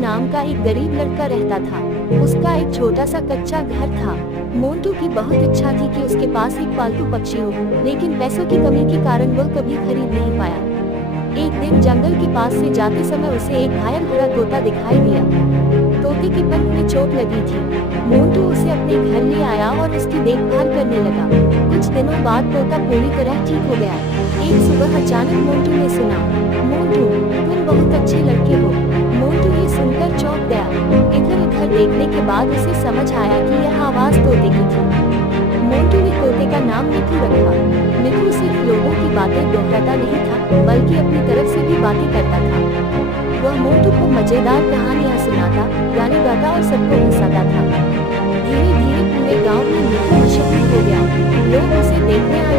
नाम का एक गरीब लड़का रहता था। उसका एक छोटा सा कच्चा घर था। मोंटू की बहुत इच्छा थी कि उसके पास एक पालतू पक्षी हो, लेकिन पैसों की कमी के कारण वह कभी खरीद नहीं पाया। एक दिन जंगल के पास से जाते समय उसे एक घायल हुआ तोता दिखाई दिया। तोते के पंख में चोट लगी थी। मोंटू उसे अपने घर ले आया और उसकी देखभाल करने लगा। कुछ दिनों बाद तोता पूरी तरह ठीक हो गया। एक सुबह अचानक मोंटू ने सुना, मोंटू, तुम बहुत अच्छे लड़के हो। मोंटू ये सुनकर चौंक गया। इधर उधर देखने के बाद उसे समझ आया कि यह आवाज तोते की थी। मोंटू ने तोते का नाम मिठू रखा। मिठू सिर्फ लोगों की बातें दोहराता नहीं था, बल्कि अपनी तरफ से भी बातें करता था। वह मोंटू को मजेदार कहानियां सुनाता, गाने गाता और सबको हंसाता था। धीरे धीरे पूरे गांव में मिठू मशहूर हो गया। लोग उसे देखने आए।